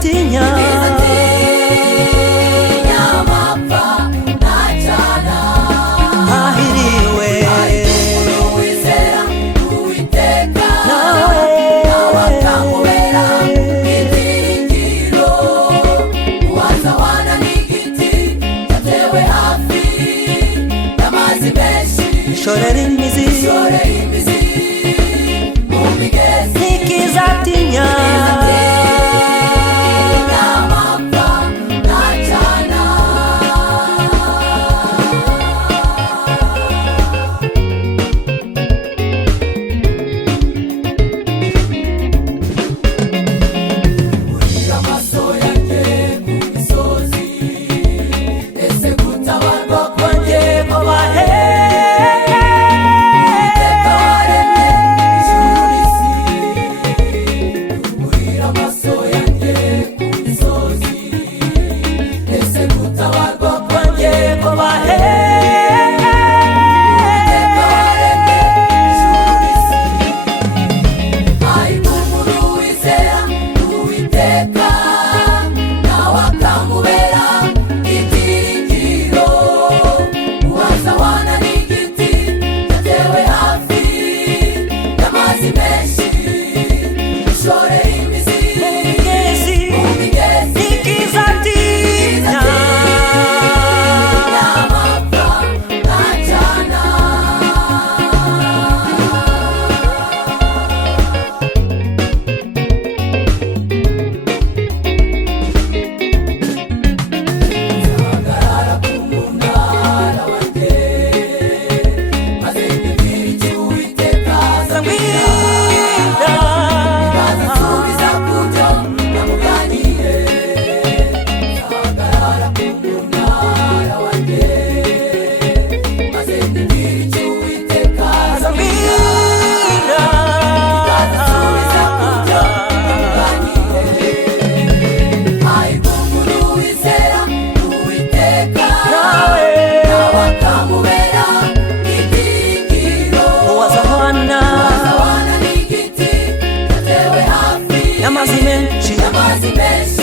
atinya amapfa ntacana ahiriwe uwizera Uwiteka nawe akamubera ibyiringiro uwazawana n'igiti cyatewe hafi y'amazi menshi shorera imizi mu migezi ntikizatinya amapfa ntacana urira amaso yanjye ku misozi ese gutabarwa kwanjye bahe Uwiteka waremye ijuru n'isi urira amaso yanjye ku misozi ese gutabarwa kwanjye bahe Uwiteka waremye ijuru n'isi ariko umuntu wizera Uwiteka nawe akamubera ibyiringiro uwazawana n'igiti cyatewe hafi y'amazi menshi ishorera imizi migezi mu migezi ntikizatinya amapfa ntacana nzahagarara ku munara wanjye maze mbibwire icyo Uwiteka azambwira azansubiza ku byo namuganiriye nzahagarara ku munara wanjye maze mbibwire icyo Uwiteka azambwira azansubiza ku byo namuganiriye hahirwa umuntu wizera Uwiteka nawe nawe akamubera ibyiringiro uwazahwana azawana n'igiti cyatewe hafi y'amazi menshi y'amazi menshi